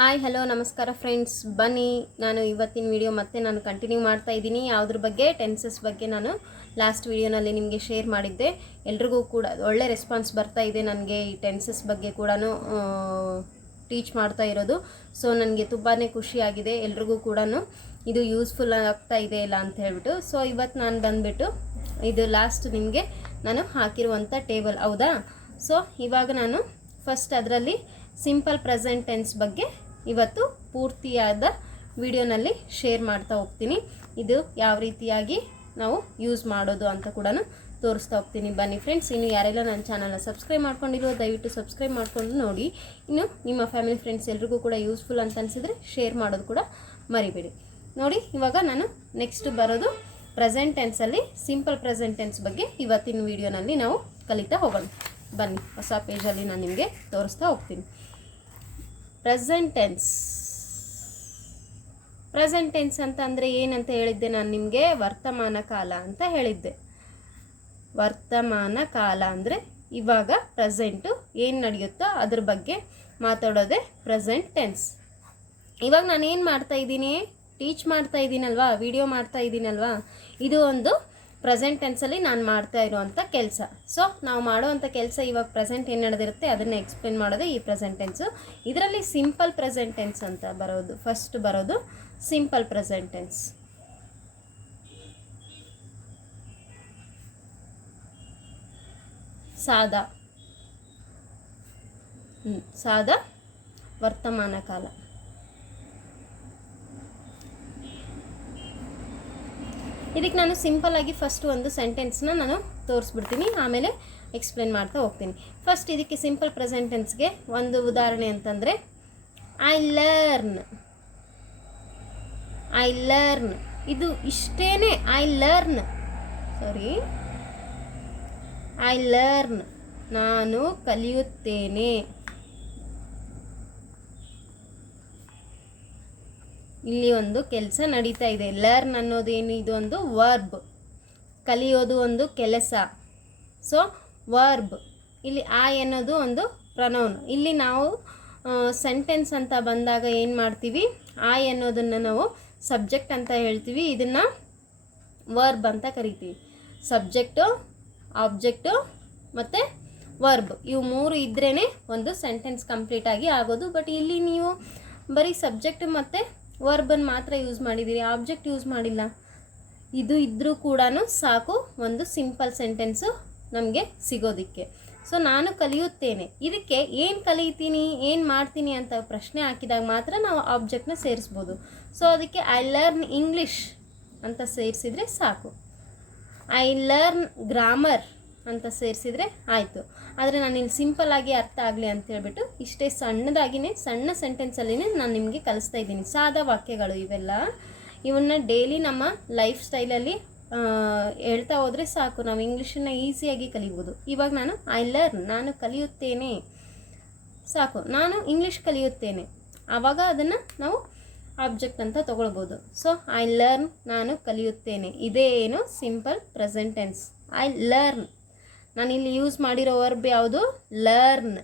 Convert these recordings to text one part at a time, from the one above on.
Hi hello ನಮಸ್ಕಾರ friends, ಬನ್ನಿ ನಾನು ಇವತ್ತಿನ ವಿಡಿಯೋ ಮತ್ತೆ ನಾನು ಕಂಟಿನ್ಯೂ ಮಾಡ್ತಾ ಇದ್ದೀನಿ. ಯಾವುದ್ರ ಬಗ್ಗೆ, ಟೆನ್ಸಸ್ ಬಗ್ಗೆ ನಾನು ಲಾಸ್ಟ್ ವಿಡಿಯೋನಲ್ಲಿ ನಿಮಗೆ ಶೇರ್ ಮಾಡಿದ್ದೆ. ಎಲ್ರಿಗೂ ಕೂಡ ಒಳ್ಳೆ ರೆಸ್ಪಾನ್ಸ್ ಬರ್ತಾ ಇದೆ ನನಗೆ ಈ ಟೆನ್ಸಸ್ ಬಗ್ಗೆ ಕೂಡ ಟೀಚ್ ಮಾಡ್ತಾ ಇರೋದು. ಸೊ ನನಗೆ ತುಂಬಾ ಖುಷಿಯಾಗಿದೆ, ಎಲ್ರಿಗೂ ಕೂಡ ಇದು ಯೂಸ್ಫುಲ್ ಆಗ್ತಾ ಇದೆ ಇಲ್ಲ ಅಂತ ಹೇಳ್ಬಿಟ್ಟು. ಸೊ ಇವತ್ತು ನಾನು ಬಂದುಬಿಟ್ಟು ಇದು ಲಾಸ್ಟ್ ನಿಮಗೆ ನಾನು ಹಾಕಿರುವಂಥ ಟೇಬಲ್, ಹೌದಾ? ಸೊ ಇವಾಗ ನಾನು ಫಸ್ಟ್ ಅದರಲ್ಲಿ ಸಿಂಪಲ್ ಪ್ರೆಸೆಂಟ್ ಟೆನ್ಸ್ ಬಗ್ಗೆ ಇವತ್ತು ಪೂರ್ತಿಯಾದ ವಿಡಿಯೋನಲ್ಲಿ ಶೇರ್ ಮಾಡ್ತಾ ಹೋಗ್ತೀನಿ. ಇದು ಯಾವ ರೀತಿಯಾಗಿ ನಾವು ಯೂಸ್ ಮಾಡೋದು ಅಂತ ಕೂಡ ತೋರಿಸ್ತಾ ಹೋಗ್ತೀನಿ. ಬನ್ನಿ ಫ್ರೆಂಡ್ಸ್, ಇನ್ನು ಯಾರೆಲ್ಲ ನನ್ನ ಚಾನಲ್ನ ಸಬ್ಸ್ಕ್ರೈಬ್ ಮಾಡ್ಕೊಂಡಿರೋ ದಯವಿಟ್ಟು ಸಬ್ಸ್ಕ್ರೈಬ್ ಮಾಡ್ಕೊಂಡು ನೋಡಿ. ಇನ್ನು ನಿಮ್ಮ ಫ್ಯಾಮಿಲಿ ಫ್ರೆಂಡ್ಸ್ ಎಲ್ರಿಗೂ ಕೂಡ ಯೂಸ್ಫುಲ್ ಅಂತ ಅನಿಸಿದರೆ ಶೇರ್ ಮಾಡೋದು ಕೂಡ ಮರಿಬೇಡಿ. ನೋಡಿ, ಇವಾಗ ನಾನು ನೆಕ್ಸ್ಟ್ ಬರೋದು ಪ್ರೆಸೆಂಟ್ ಟೆನ್ಸಲ್ಲಿ ಸಿಂಪಲ್ ಪ್ರೆಸೆಂಟ್ ಟೆನ್ಸ್ ಬಗ್ಗೆ ಇವತ್ತಿನ ವಿಡಿಯೋನಲ್ಲಿ ನಾವು ಕಲಿತಾ ಹೋಗೋಣ. ಬನ್ನಿ, ಹೊಸ ಪೇಜಲ್ಲಿ ನಾನು ನಿಮಗೆ ತೋರಿಸ್ತಾ ಹೋಗ್ತೀನಿ. ಪ್ರೆಸೆಂಟ್ ಟೆನ್ಸ್ ಅಂತ ಅಂದರೆ ಏನಂತ ಹೇಳಿದ್ದೆ ನಾನು ನಿಮಗೆ? ವರ್ತಮಾನ ಕಾಲ ಅಂತ ಹೇಳಿದ್ದೆ. ವರ್ತಮಾನ ಕಾಲ ಅಂದರೆ ಇವಾಗ ಪ್ರೆಸೆಂಟು ಏನು ನಡೆಯುತ್ತೋ ಅದ್ರ ಬಗ್ಗೆ ಮಾತಾಡೋದೇ ಪ್ರೆಸೆಂಟ್ ಟೆನ್ಸ್. ಇವಾಗ ನಾನು ಏನು ಮಾಡ್ತಾ ಇದ್ದೀನಿ? ಟೀಚ್ ಮಾಡ್ತಾ ಇದ್ದೀನಲ್ವಾ, ವಿಡಿಯೋ ಮಾಡ್ತಾ ಇದ್ದೀನಲ್ವಾ, ಇದು ಒಂದು ಪ್ರೆಸೆಂಟ್ ಟೆನ್ಸಲ್ಲಿ ನಾನು ಮಾಡ್ತಾ ಇರೋವಂಥ ಕೆಲಸ. ಸೊ ನಾವು ಮಾಡೋವಂಥ ಕೆಲಸ ಇವಾಗ ಪ್ರೆಸೆಂಟ್ ಏನು ನಡೆದಿರುತ್ತೆ ಅದನ್ನು ಎಕ್ಸ್ಪ್ಲೇನ್ ಮಾಡೋದೇ ಈ ಪ್ರೆಸೆಂಟ್ ಟೆನ್ಸು. ಇದರಲ್ಲಿ ಸಿಂಪಲ್ ಪ್ರೆಸೆಂಟ್ ಟೆನ್ಸ್ ಅಂತ ಬರೋದು, ಫಸ್ಟ್ ಬರೋದು ಸಿಂಪಲ್ ಪ್ರೆಸೆಂಟ್ ಟೆನ್ಸ್. ಸಾದಾ ವರ್ತಮಾನ ಕಾಲ. ಇದಕ್ಕೆ ನಾನು ಸಿಂಪಲ್ಲಾಗಿ ಫಸ್ಟ್ ಒಂದು ಸೆಂಟೆನ್ಸ್ನ ನಾನು ತೋರಿಸ್ಬಿಡ್ತೀನಿ, ಆಮೇಲೆ ಎಕ್ಸ್ಪ್ಲೇನ್ ಮಾಡ್ತಾ ಹೋಗ್ತೀನಿ. ಫಸ್ಟ್ ಇದಕ್ಕೆ ಸಿಂಪಲ್ ಪ್ರೆಸೆಂಟ್ ಟೆನ್ಸ್ಗೆ ಒಂದು ಉದಾಹರಣೆ ಅಂತಂದರೆ ಐ ಲರ್ನ್. ಇದು ಇಷ್ಟೇನೆ. ಐ ಲರ್ನ್ ನಾನು ಕಲಿಯುತ್ತೇನೆ. ಇಲ್ಲಿ ಒಂದು ಕೆಲಸ ನಡೀತಾ ಇದೆ. ಲರ್ನ್ ಅನ್ನೋದೇನು? ಇದು ಒಂದು ವರ್ಬ್. ಕಲಿಯೋದು ಒಂದು ಕೆಲಸ. So verb. ಇಲ್ಲಿ ಐ ಅನ್ನೋದು ಒಂದು ಪ್ರನೌನ್. ಇಲ್ಲಿ ನಾವು ಸೆಂಟೆನ್ಸ್ ಅಂತ ಬಂದಾಗ ಏನು ಮಾಡ್ತೀವಿ? ಐ ಅನ್ನೋದನ್ನು ನಾವು ಸಬ್ಜೆಕ್ಟ್ ಅಂತ ಹೇಳ್ತೀವಿ, ಇದನ್ನು ವರ್ಬ್ ಅಂತ ಕರಿತೀವಿ. ಸಬ್ಜೆಕ್ಟು, ಆಬ್ಜೆಕ್ಟು ಮತ್ತು ವರ್ಬ್, ಇವು ಮೂರು ಇದ್ರೇ ಒಂದು ಸೆಂಟೆನ್ಸ್ ಕಂಪ್ಲೀಟಾಗಿ ಆಗೋದು. ಬಟ್ ಇಲ್ಲಿ ನೀವು ಬರೀ ಸಬ್ಜೆಕ್ಟ್ ಮತ್ತು ವರ್ಬನ್ನು ಮಾತ್ರ ಯೂಸ್ ಮಾಡಿದ್ದೀರಿ, ಆಬ್ಜೆಕ್ಟ್ ಯೂಸ್ ಮಾಡಿಲ್ಲ. ಇದು ಇದ್ದರೂ ಕೂಡ ಸಾಕು ಒಂದು ಸಿಂಪಲ್ ಸೆಂಟೆನ್ಸು ನಮಗೆ ಸಿಗೋದಕ್ಕೆ. ಸೊ ನಾನು ಕಲಿಯುತ್ತೇನೆ, ಇದಕ್ಕೆ ಏನು ಕಲಿತೀನಿ, ಏನು ಮಾಡ್ತೀನಿ ಅಂತ ಪ್ರಶ್ನೆ ಹಾಕಿದಾಗ ಮಾತ್ರ ನಾವು ಆಬ್ಜೆಕ್ಟ್ನ ಸೇರಿಸ್ಬೋದು. ಸೊ ಅದಕ್ಕೆ ಐ ಲರ್ನ್ ಇಂಗ್ಲೀಷ್ ಅಂತ ಸೇರಿಸಿದರೆ ಸಾಕು. ಐ ಲರ್ನ್ ಗ್ರಾಮರ್ ಅಂತ ಸೇರಿಸಿದರೆ ಆಯಿತು. ಆದರೆ ನಾನು ಇಲ್ಲಿ ಸಿಂಪಲ್ಲಾಗಿ ಅರ್ಥ ಆಗಲಿ ಅಂತೇಳ್ಬಿಟ್ಟು ಇಷ್ಟೇ ಸಣ್ಣದಾಗಿಯೇ ಸಣ್ಣ ಸೆಂಟೆನ್ಸಲ್ಲಿನೇ ನಾನು ನಿಮಗೆ ಕಲಿಸ್ತಾ ಇದ್ದೀನಿ. ಸಾದಾ ವಾಕ್ಯಗಳು ಇವೆಲ್ಲ. ಇವನ್ನ ಡೈಲಿ ನಮ್ಮ ಲೈಫ್ ಸ್ಟೈಲಲ್ಲಿ ಹೇಳ್ತಾ ಹೋದರೆ ಸಾಕು, ನಾವು ಇಂಗ್ಲೀಷನ್ನು ಈಸಿಯಾಗಿ ಕಲಿಬೋದು. ಇವಾಗ ನಾನು ಐ ಲರ್ನ್, ನಾನು ಕಲಿಯುತ್ತೇನೆ, ಸಾಕು. ನಾನು ಇಂಗ್ಲೀಷ್ ಕಲಿಯುತ್ತೇನೆ, ಆವಾಗ ಅದನ್ನು ನಾವು ಆಬ್ಜೆಕ್ಟ್ ಅಂತ ತೊಗೊಳ್ಬೋದು. ಸೊ ಐ ಲರ್ನ್, ನಾನು ಕಲಿಯುತ್ತೇನೆ, ಇದೇ ಏನು simple present tense. I learn. ನಾನಿಲ್ಲಿ ಯೂಸ್ ಮಾಡಿರೋ ವರ್ಬ್ ಯಾವುದು? ಲರ್ನ್.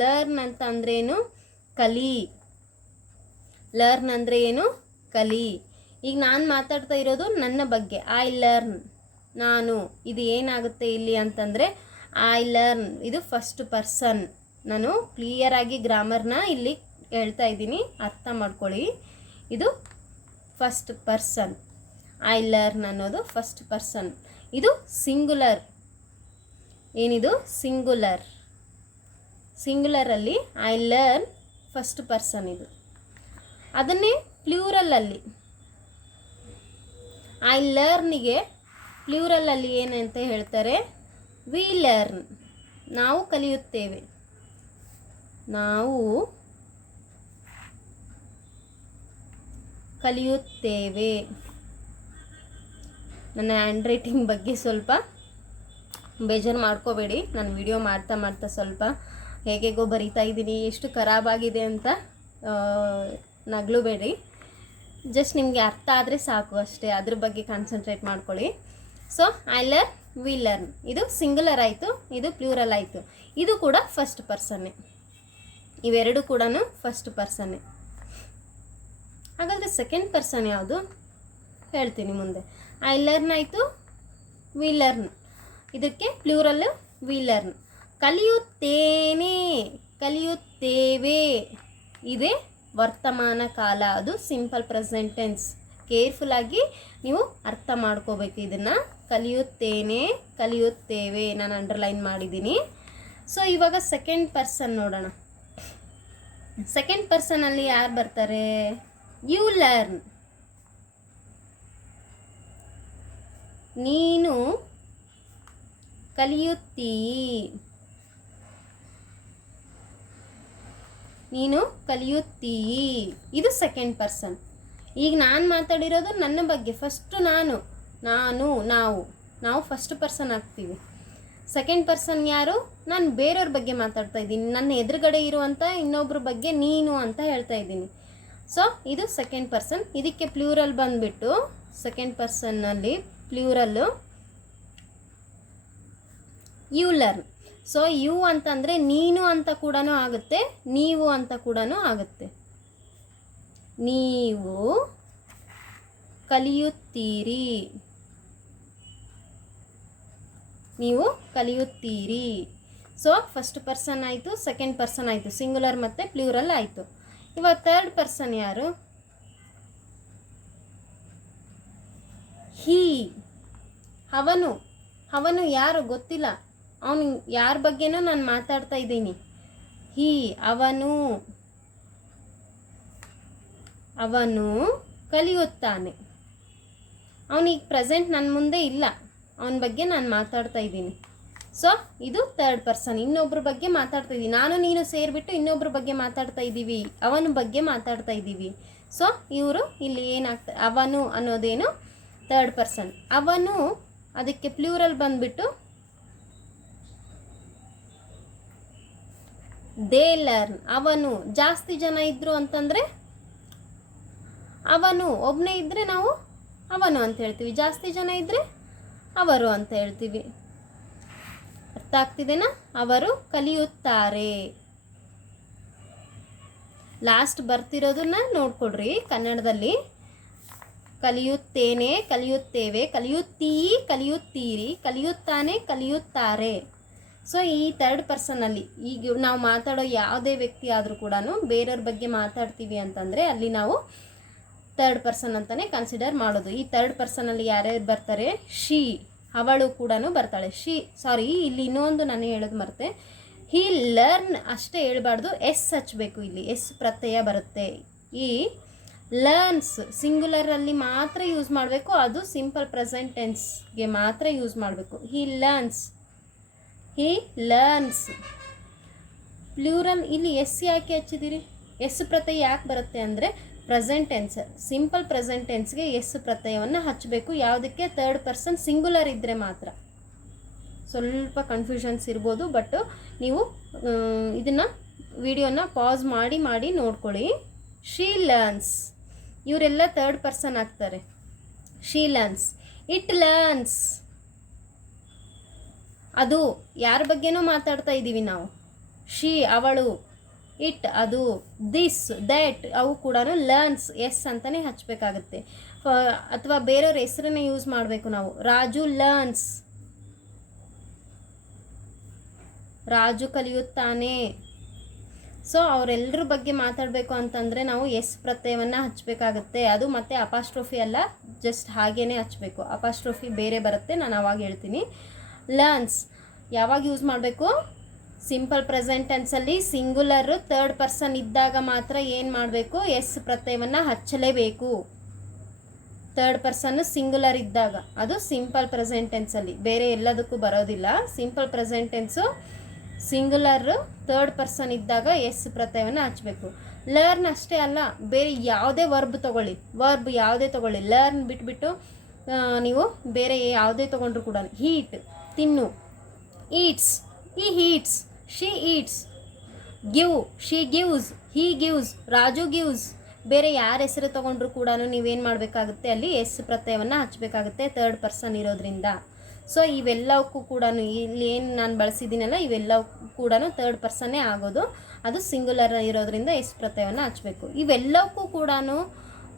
ಲರ್ನ್ ಅಂತ ಅಂದ್ರೇನು? ಕಲಿ. ಲರ್ನ್ ಅಂದರೆ ಏನು? ಕಲಿ. ಈಗ ನಾನು ಮಾತಾಡ್ತಾ ಇರೋದು ನನ್ನ ಬಗ್ಗೆ. ಐ ಲರ್ನ್, ನಾನು. ಇದು ಏನಾಗುತ್ತೆ ಇಲ್ಲಿ ಅಂತಂದರೆ ಐ ಲರ್ನ್, ಇದು ಫಸ್ಟ್ ಪರ್ಸನ್. ನಾನು ಕ್ಲಿಯರಾಗಿ ಗ್ರಾಮರ್ನ ಇಲ್ಲಿ ಹೇಳ್ತಾ ಇದ್ದೀನಿ, ಅರ್ಥ ಮಾಡ್ಕೊಳ್ಳಿ. ಇದು ಫಸ್ಟ್ ಪರ್ಸನ್. ಐ ಲರ್ನ್ ಅನ್ನೋದು ಫಸ್ಟ್ ಪರ್ಸನ್. ಇದು ಸಿಂಗುಲರ್. ಏನಿದು? ಸಿಂಗುಲರ್. ಸಿಂಗುಲರಲ್ಲಿ ಐ ಲರ್ನ್ ಫಸ್ಟ್ ಪರ್ಸನ್. ಇದು ಅದನ್ನೇ ಪ್ಲ್ಯೂರಲಲ್ಲಿ ಐ ಲರ್ನಿಗೆ ಪ್ಲ್ಯೂರಲಲ್ಲಿ ಏನಂತ ಹೇಳ್ತಾರೆ? We learn. ನಾವು ಕಲಿಯುತ್ತೇವೆ. ನಾವು ಕಲಿಯುತ್ತೇವೆ. ನನ್ನ ಹ್ಯಾಂಡ್ ರೈಟಿಂಗ್ ಬಗ್ಗೆ ಸ್ವಲ್ಪ ಬೇಜಾರು ಮಾಡ್ಕೋಬೇಡಿ. ನಾನು ವಿಡಿಯೋ ಮಾಡ್ತಾ ಸ್ವಲ್ಪ ಹೇಗೇಗೋ ಬರಿತಾ ಇದ್ದೀನಿ, ಎಷ್ಟು ಖರಾಬಾಗಿದೆ ಅಂತ ನಗಲುಬೇಡಿ. ಜಸ್ಟ್ ನಿಮಗೆ ಅರ್ಥ ಆದರೆ ಸಾಕು ಅಷ್ಟೇ, ಅದ್ರ ಬಗ್ಗೆ ಕಾನ್ಸಂಟ್ರೇಟ್ ಮಾಡ್ಕೊಳ್ಳಿ. So I learn, we learn, ಇದು ಸಿಂಗುಲರ್ ಆಯಿತು, ಇದು ಪ್ಲ್ಯೂರಲ್ ಆಯಿತು. ಇದು ಕೂಡ ಫಸ್ಟ್ ಪರ್ಸನ್ನೇ. ಇವೆರಡು ಕೂಡ ಫಸ್ಟ್ ಪರ್ಸನ್ನೇ. ಹಾಗಾದರೆ ಸೆಕೆಂಡ್ ಪರ್ಸನ್ ಯಾವುದು ಹೇಳ್ತೀನಿ ಮುಂದೆ. ಐ ಲರ್ನ್ ಆಯಿತು, ವಿ ಲರ್ನ್, ಇದಕ್ಕೆ ಪ್ಲೂರಲ್ಲು ವಿ ಲರ್ನ್. ಕಲಿಯುತ್ತೇನೆ, ಕಲಿಯುತ್ತೇವೆ, ಇದೇ ವರ್ತಮಾನ ಕಾಲ, ಅದು ಸಿಂಪಲ್ ಪ್ರೆಸೆಂಟ್ ಟೆನ್ಸ್. ಕೇರ್ಫುಲ್ಲಾಗಿ ನೀವು ಅರ್ಥ ಮಾಡ್ಕೋಬೇಕು ಇದನ್ನು. ಕಲಿಯುತ್ತೇನೆ, ಕಲಿಯುತ್ತೇವೆ ನಾನು ಅಂಡರ್ಲೈನ್ ಮಾಡಿದ್ದೀನಿ. ಸೊ ಇವಾಗ ಸೆಕೆಂಡ್ ಪರ್ಸನ್ ನೋಡೋಣ. ಸೆಕೆಂಡ್ ಪರ್ಸನಲ್ಲಿ ಯಾರು ಬರ್ತಾರೆ? ಯು ಲರ್ನ್, ನೀನು ಕಲಿಯುತ್ತೀ, ನೀನು ಕಲಿಯುತ್ತೀ, ಇದು ಸೆಕೆಂಡ್ ಪರ್ಸನ್. ಈಗ ನಾನು ಮಾತಾಡಿರೋದು ನನ್ನ ಬಗ್ಗೆ. ಫಸ್ಟು ನಾನು, ನಾವು ಫಸ್ಟ್ ಪರ್ಸನ್ ಆಗ್ತೀವಿ. ಸೆಕೆಂಡ್ ಪರ್ಸನ್ ಯಾರು? ನಾನು ಬೇರೆಯವ್ರ ಬಗ್ಗೆ ಮಾತಾಡ್ತಾ ಇದ್ದೀನಿ, ನನ್ನ ಎದುರುಗಡೆ ಇರುವಂಥ ಇನ್ನೊಬ್ಬರ ಬಗ್ಗೆ ನೀನು ಅಂತ ಹೇಳ್ತಾ ಇದ್ದೀನಿ. ಸೊ ಇದು ಸೆಕೆಂಡ್ ಪರ್ಸನ್. ಇದಕ್ಕೆ ಪ್ಲೂರಲ್ ಬಂದುಬಿಟ್ಟು ಸೆಕೆಂಡ್ ಪರ್ಸನ್ನಲ್ಲಿ plural you learn. So you ಅಂತಂದರೆ ನೀನು ಅಂತ ಕೂಡ ಆಗುತ್ತೆ, ನೀವು ಅಂತ ಕೂಡ ಆಗುತ್ತೆ. ನೀವು ಕಲಿಯುತ್ತೀರಿ, ನೀವು ಕಲಿಯುತ್ತೀರಿ. ಸೊ ಫಸ್ಟ್ ಪರ್ಸನ್ ಆಯಿತು, ಸೆಕೆಂಡ್ ಪರ್ಸನ್ ಆಯಿತು, ಸಿಂಗುಲರ್ ಮತ್ತು ಪ್ಲೂರಲ್ ಆಯಿತು. ಇವಾಗ ಥರ್ಡ್ ಪರ್ಸನ್ ಯಾರು? ಹೀ, ಅವನು. ಅವನು ಯಾರು ಗೊತ್ತಿಲ್ಲ, ಅವನು ಯಾರ ಬಗ್ಗೆನೋ ನಾನು ಮಾತಾಡ್ತಾ ಇದ್ದೀನಿ. ಹೀ, ಅವನು, ಅವನು ಕಲಿಯುತ್ತಾನೆ. ಅವನಿಗೆ ಪ್ರೆಸೆಂಟ್ ನನ್ನ ಮುಂದೆ ಇಲ್ಲ, ಅವನ ಬಗ್ಗೆ ನಾನು ಮಾತಾಡ್ತಾ ಇದ್ದೀನಿ. ಸೊ ಇದು ಥರ್ಡ್ ಪರ್ಸನ್, ಇನ್ನೊಬ್ಬರ ಬಗ್ಗೆ ಮಾತಾಡ್ತಾ ಇದ್ದೀನಿ. ನಾನು ನೀನು ಸೇರಿಬಿಟ್ಟು ಇನ್ನೊಬ್ಬರ ಬಗ್ಗೆ ಮಾತಾಡ್ತಾ ಇದ್ದೀವಿ, ಅವನ ಬಗ್ಗೆ ಮಾತಾಡ್ತಾ ಇದ್ದೀವಿ. ಸೊ ಇವರು ಇಲ್ಲಿ ಏನಾಗ್ತದೆ, ಅವನು ಅನ್ನೋದೇನು ಥರ್ಡ್ ಪರ್ಸನ್. ಅವನು, ಅದಕ್ಕೆ ಪ್ಲೂರಲ್ ಬಂದುಬಿಟ್ಟು ದೇ ಲರ್ನ್. ಅವನು, ಜಾಸ್ತಿ ಜನ ಇದ್ದರು ಅಂತಂದರೆ ಅವನು, ಒಬ್ಬನೇ ಇದ್ದರೆ ನಾವು ಅವನು ಅಂತ ಹೇಳ್ತೀವಿ, ಜಾಸ್ತಿ ಜನ ಇದ್ದರೆ ಅವರು ಅಂತ ಹೇಳ್ತೀವಿ. ಅರ್ಥ ಆಗ್ತಿದೆನಾ? ಅವರು ಕಲಿಯುತ್ತಾರೆ. ಲಾಸ್ಟ್ ಬರ್ತಿರೋದನ್ನ ನೋಡ್ಕೊಡ್ರಿ ಕನ್ನಡದಲ್ಲಿ. ಕಲಿಯುತ್ತೇನೆ, ಕಲಿಯುತ್ತೇವೆ, ಕಲಿಯುತ್ತೀ, ಕಲಿಯುತ್ತೀರಿ, ಕಲಿಯುತ್ತಾನೆ, ಕಲಿಯುತ್ತಾರೆ. ಸೊ ಈ ಥರ್ಡ್ ಪರ್ಸನಲ್ಲಿ ಈಗ ನಾವು ಮಾತಾಡೋ ಯಾವುದೇ ವ್ಯಕ್ತಿ ಆದರೂ ಕೂಡ ಬೇರೆಯವ್ರ ಬಗ್ಗೆ ಮಾತಾಡ್ತೀವಿ ಅಂತಂದರೆ ಅಲ್ಲಿ ನಾವು ಥರ್ಡ್ ಪರ್ಸನ್ ಅಂತಲೇ ಕನ್ಸಿಡರ್ ಮಾಡೋದು. ಈ ಥರ್ಡ್ ಪರ್ಸನಲ್ಲಿ ಯಾರ್ಯಾರು ಬರ್ತಾರೆ? ಶಿ, ಅವಳು ಕೂಡ ಬರ್ತಾಳೆ. ಇಲ್ಲಿ ಇನ್ನೊಂದು ನಾನು ಹೇಳೋದು ಮರೆತೆ. ಹಿ ಲರ್ನ್ ಅಷ್ಟೇ ಹೇಳ್ಬಾರ್ದು, ಎಸ್ ಹಚ್ಚಬೇಕು. ಇಲ್ಲಿ ಎಸ್ ಪ್ರತ್ಯಯ ಬರುತ್ತೆ. ಈ ಲರ್ನ್ಸ್ ಸಿಂಗುಲರಲ್ಲಿ ಮಾತ್ರ ಯೂಸ್ ಮಾಡಬೇಕು, ಅದು ಸಿಂಪಲ್ ಪ್ರೆಸೆಂಟ್ ಟೆನ್ಸ್ಗೆ ಮಾತ್ರ ಯೂಸ್ ಮಾಡಬೇಕು. He learns, he learns. Plural ಇಲ್ಲಿ ಎಸ್ ಯಾಕೆ ಹಚ್ಚಿದ್ದೀರಿ? ಎಸ್ ಪ್ರತ್ಯಯ ಯಾಕೆ ಬರುತ್ತೆ ಅಂದರೆ ಪ್ರೆಸೆಂಟ್ ಟೆನ್ಸ್, ಸಿಂಪಲ್ ಪ್ರೆಸೆಂಟ್ ಟೆನ್ಸ್ಗೆ ಎಸ್ ಪ್ರತ್ಯಯವನ್ನು ಹಚ್ಚಬೇಕು. ಯಾವುದಕ್ಕೆ? ಥರ್ಡ್ ಪರ್ಸನ್ ಸಿಂಗುಲರ್ ಇದ್ದರೆ ಮಾತ್ರ. ಸ್ವಲ್ಪ ಕನ್ಫ್ಯೂಷನ್ಸ್ ಇರ್ಬೋದು, ಬಟ್ ನೀವು ಇದನ್ನು ವಿಡಿಯೋನ ಪಾಸ್ ಮಾಡಿ ನೋಡ್ಕೊಳ್ಳಿ. ಶಿ ಲರ್ನ್ಸ್, ಇವರೆಲ್ಲ ಥರ್ಡ್ ಪರ್ಸನ್ ಆಗ್ತಾರೆ. She learns. ಇಟ್ ಲರ್ನ್ಸ್, ಅದು ಯಾರ ಬಗ್ಗೆನೂ ಮಾತಾಡ್ತಾ ಇದ್ದೀವಿ ನಾವು. ಶಿ ಅವಳು, ಇಟ್ ಅದು, ದಿಸ್ ದ್ಯಾಟ್ ಅವು ಕೂಡ ಲರ್ನ್ಸ್ ಎಸ್ ಅಂತಲೇ ಹಚ್ಚಬೇಕಾಗುತ್ತೆ. ಅಥವಾ ಬೇರೆಯವ್ರ ಹೆಸರನ್ನೇ ಯೂಸ್ ಮಾಡಬೇಕು ನಾವು. ರಾಜು ಲರ್ನ್ಸ್, ರಾಜು ಕಲಿಯುತ್ತಾನೆ. ಸೊ ಅವರೆಲ್ಲರ ಬಗ್ಗೆ ಮಾತಾಡಬೇಕು ಅಂತಂದರೆ ನಾವು ಎಸ್ ಪ್ರತ್ಯಯವನ್ನು ಹಚ್ಚಬೇಕಾಗುತ್ತೆ. ಅದು ಮತ್ತೆ ಅಪಾಸ್ಟ್ರೋಫಿ ಅಲ್ಲ, ಜಸ್ಟ್ ಹಾಗೇ ಹಚ್ಚಬೇಕು. ಅಪಾಸ್ಟ್ರೋಫಿ ಬೇರೆ ಬರುತ್ತೆ, ನಾನು ಅವಾಗ ಹೇಳ್ತೀನಿ. ಲರ್ನ್ಸ್ ಯಾವಾಗ ಯೂಸ್ ಮಾಡಬೇಕು? ಸಿಂಪಲ್ ಪ್ರೆಸೆಂಟ್ ಟೆನ್ಸಲ್ಲಿ ಸಿಂಗುಲರ್ ಥರ್ಡ್ ಪರ್ಸನ್ ಇದ್ದಾಗ ಮಾತ್ರ ಏನು ಮಾಡಬೇಕು? ಎಸ್ ಪ್ರತ್ಯಯವನ್ನು ಹಚ್ಚಲೇಬೇಕು. ಥರ್ಡ್ ಪರ್ಸನ್ ಸಿಂಗುಲರ್ ಇದ್ದಾಗ, ಅದು ಸಿಂಪಲ್ ಪ್ರೆಸೆಂಟ್ ಟೆನ್ಸಲ್ಲಿ, ಬೇರೆ ಎಲ್ಲದಕ್ಕೂ ಬರೋದಿಲ್ಲ. Simple present tense singular third person ಇದ್ದಾಗ ಎಸ್ ಪ್ರತ್ಯಯವನ್ನು ಹಚ್ಚಬೇಕು. ಲರ್ನ್ ಅಷ್ಟೇ ಅಲ್ಲ, ಬೇರೆ ಯಾವುದೇ ವರ್ಬ್ ತೊಗೊಳ್ಳಿ, ವರ್ಬ್ ಯಾವುದೇ ತೊಗೊಳ್ಳಿ, ಲರ್ನ್ ಬಿಟ್ಬಿಟ್ಟು ನೀವು ಬೇರೆ ಯಾವುದೇ ತೊಗೊಂಡ್ರು ಕೂಡ. ಹೀಟ್ ತಿನ್ನು, eats he eats, she eats, give, she gives, he gives, Raju gives. ಬೇರೆ ಯಾರ ಹೆಸರು ತೊಗೊಂಡ್ರು ಕೂಡ ನೀವೇನು ಮಾಡಬೇಕಾಗುತ್ತೆ? ಅಲ್ಲಿ ಎಸ್ ಪ್ರತ್ಯಯವನ್ನು ಹಚ್ಚಬೇಕಾಗುತ್ತೆ, ಥರ್ಡ್ ಪರ್ಸನ್ ಇರೋದ್ರಿಂದ. ಸೊ ಇವೆಲ್ಲವಕ್ಕೂ ಕೂಡ ಇಲ್ಲಿ ಏನು ನಾನು ಬಳಸಿದ್ದೀನಲ್ಲ, ಇವೆಲ್ಲವಕ್ಕೂ ಕೂಡ ಥರ್ಡ್ ಪರ್ಸನ್ನೇ ಆಗೋದು. ಅದು ಸಿಂಗುಲರ್ ಇರೋದ್ರಿಂದ ಎಸ್ ಪ್ರತ್ಯಯವನ್ನು ಹಚ್ಚಬೇಕು. ಇವೆಲ್ಲವಕ್ಕೂ ಕೂಡ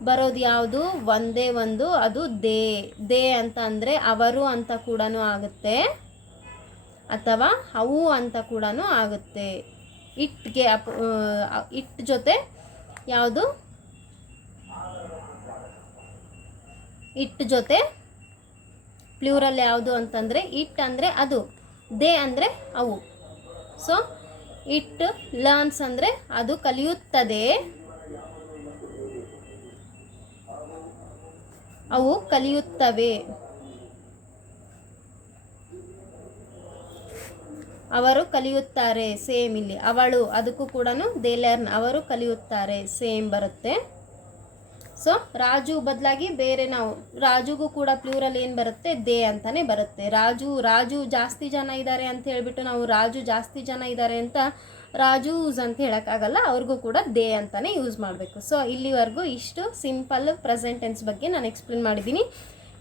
ಬರೋದು ಯಾವುದು? ಒಂದೇ ಒಂದು, ಅದು ದೇ. ದೇ ಅಂತ ಅಂದರೆ ಅವರು ಅಂತ ಕೂಡ ಆಗುತ್ತೆ, ಅಥವಾ ಅವು ಅಂತ ಕೂಡ ಆಗುತ್ತೆ. ಇಟ್ಗೆ ಇಟ್ ಜೊತೆ ಯಾವುದು? ಇಟ್ ಜೊತೆ ಪ್ಲೂರಲ್ ಯಾವುದು ಅಂತಂದರೆ ಇಟ್ ಅಂದರೆ ಅದು, ದೇ ಅಂದರೆ ಅವು. ಸೊ ಇಟ್ ಲರ್ನ್ಸ್ ಅಂದರೆ ಅದು ಕಲಿಯುತ್ತದೆ, ಅವು ಕಲಿಯುತ್ತವೆ. ಅವರು ಕಲಿಯುತ್ತಾರೆ, ಸೇಮ್ ಇಲ್ಲಿ. ಅವಳು, ಅದಕ್ಕೂ ಕೂಡ ದೇ ಲರ್ನ್, ಅವರು ಕಲಿಯುತ್ತಾರೆ, ಸೇಮ್ ಬರುತ್ತೆ. ಸೊ ರಾಜು ಬದಲಾಗಿ ಬೇರೆ ನಾವು ರಾಜುಗೂ ಕೂಡ ಪ್ಲೂರಲ್ ಏನು ಬರುತ್ತೆ? ದೇ ಅಂತಲೇ ಬರುತ್ತೆ. ರಾಜು ಜಾಸ್ತಿ ಜನ ಇದ್ದಾರೆ ಅಂತ ಹೇಳ್ಬಿಟ್ಟು ನಾವು ರಾಜು ಜಾಸ್ತಿ ಜನ ಇದ್ದಾರೆ ಅಂತ ರಾಜೂಸ್ ಅಂತ ಹೇಳೋಕ್ಕಾಗಲ್ಲ, ಅವ್ರಿಗೂ ಕೂಡ ದೇ ಅಂತಲೇ ಯೂಸ್ ಮಾಡಬೇಕು. ಸೊ ಇಲ್ಲಿವರೆಗೂ ಇಷ್ಟು ಸಿಂಪಲ್ ಪ್ರೆಸೆಂಟ್ ಟೆನ್ಸ್ ಬಗ್ಗೆ ನಾನು ಎಕ್ಸ್ಪ್ಲೇನ್ ಮಾಡಿದ್ದೀನಿ.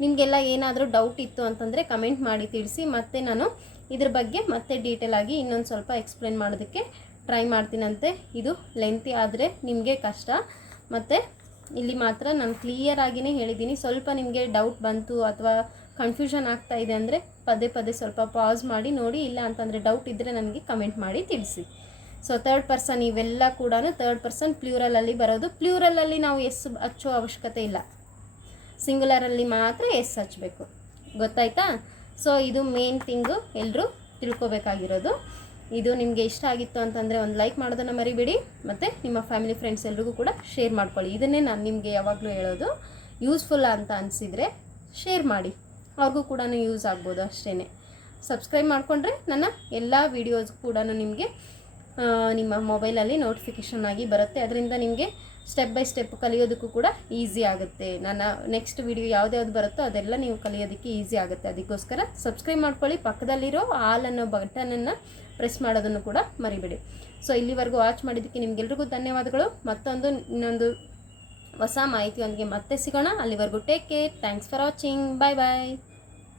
ನಿಮಗೆಲ್ಲ ಏನಾದರೂ ಡೌಟ್ ಇತ್ತು ಅಂತಂದರೆ ಕಮೆಂಟ್ ಮಾಡಿ ತಿಳಿಸಿ, ಮತ್ತು ನಾನು ಇದ್ರ ಬಗ್ಗೆ ಮತ್ತೆ ಡೀಟೇಲ್ ಆಗಿ ಇನ್ನೊಂದು ಸ್ವಲ್ಪ ಎಕ್ಸ್ಪ್ಲೇನ್ ಮಾಡೋದಕ್ಕೆ ಟ್ರೈ ಮಾಡ್ತೀನಂತೆ. ಇದು ಲೆಂತಿ ಆದರೆ ನಿಮಗೆ ಕಷ್ಟ, ಮತ್ತು ಇಲ್ಲಿ ಮಾತ್ರ ನಾನು ಕ್ಲಿಯರ್ ಆಗಿಯೇ ಹೇಳಿದ್ದೀನಿ. ಸ್ವಲ್ಪ ನಿಮಗೆ ಡೌಟ್ ಬಂತು ಅಥವಾ ಕನ್ಫ್ಯೂಷನ್ ಆಗ್ತಾ ಇದೆ ಅಂದರೆ ಪದೇ ಪದೇ ಸ್ವಲ್ಪ ಪಾಸ್ ಮಾಡಿ ನೋಡಿ, ಇಲ್ಲ ಅಂತಂದರೆ ಡೌಟ್ ಇದ್ದರೆ ನನಗೆ ಕಮೆಂಟ್ ಮಾಡಿ ತಿಳಿಸಿ. ಸೊ ಥರ್ಡ್ ಪರ್ಸನ್ ಇವೆಲ್ಲ ಕೂಡ ಥರ್ಡ್ ಪರ್ಸನ್ ಪ್ಲೂರಲಲ್ಲಿ ಬರೋದು. ಪ್ಲೂರಲಲ್ಲಿ ನಾವು ಎಸ್ ಹಚ್ಚೋ ಅವಶ್ಯಕತೆ ಇಲ್ಲ, ಸಿಂಗುಲರಲ್ಲಿ ಮಾತ್ರ ಎಸ್ ಹಚ್ಚಬೇಕು. ಗೊತ್ತಾಯ್ತಾ? ಸೊ ಇದು ಮೇನ್ ಥಿಂಗು ಎಲ್ಲರೂ ತಿಳ್ಕೊಬೇಕಾಗಿರೋದು. ಇದು ನಿಮಗೆ ಇಷ್ಟ ಆಗಿತ್ತು ಅಂತಂದರೆ ಒಂದು ಲೈಕ್ ಮಾಡೋದನ್ನು ಮರಿಬೇಡಿ, ಮತ್ತು ನಿಮ್ಮ ಫ್ಯಾಮಿಲಿ ಫ್ರೆಂಡ್ಸ್ ಎಲ್ರಿಗೂ ಕೂಡ ಶೇರ್ ಮಾಡ್ಕೊಳ್ಳಿ. ಇದನ್ನೇ ನಾನು ನಿಮಗೆ ಯಾವಾಗಲೂ ಹೇಳೋದು, ಯೂಸ್ಫುಲ್ ಅಂತ ಅನಿಸಿದರೆ ಶೇರ್ ಮಾಡಿ, ಅವ್ರಿಗೂ ಕೂಡ ಯೂಸ್ ಆಗ್ಬೋದು ಅಷ್ಟೇ. ಸಬ್ಸ್ಕ್ರೈಬ್ ಮಾಡಿಕೊಂಡ್ರೆ ನನ್ನ ಎಲ್ಲ ವೀಡಿಯೋಸ್ ಕೂಡ ನಿಮಗೆ ನಿಮ್ಮ ಮೊಬೈಲಲ್ಲಿ ನೋಟಿಫಿಕೇಷನ್ ಆಗಿ ಬರುತ್ತೆ. ಅದರಿಂದ ನಿಮಗೆ ಸ್ಟೆಪ್ ಬೈ ಸ್ಟೆಪ್ ಕಲಿಯೋದಕ್ಕೂ ಕೂಡ ಈಸಿ ಆಗುತ್ತೆ. ನನ್ನ ನೆಕ್ಸ್ಟ್ ವಿಡಿಯೋ ಯಾವ್ದು ಬರುತ್ತೋ ಅದೆಲ್ಲ ನೀವು ಕಲಿಯೋದಕ್ಕೆ ಈಸಿ ಆಗುತ್ತೆ. ಅದಕ್ಕೋಸ್ಕರ ಸಬ್ಸ್ಕ್ರೈಬ್ ಮಾಡ್ಕೊಳ್ಳಿ, ಪಕ್ಕದಲ್ಲಿರೋ ಆಲ್ ಅನ್ನೋ ಬಟನನ್ನು ಪ್ರೆಸ್ ಮಾಡೋದನ್ನು ಕೂಡ ಮರಿಬೇಡಿ. ಸೊ ಇಲ್ಲಿವರೆಗೂ ವಾಚ್ ಮಾಡಿದ್ದಕ್ಕೆ ನಿಮಗೆಲ್ರಿಗೂ ಧನ್ಯವಾದಗಳು. ಇನ್ನೊಂದು ಹೊಸ ಮಾಹಿತಿಯೊಂದಿಗೆ ಮತ್ತೆ ಸಿಗೋಣ. ಅಲ್ಲಿವರೆಗೂ take care. Thanks for watching. Bye bye.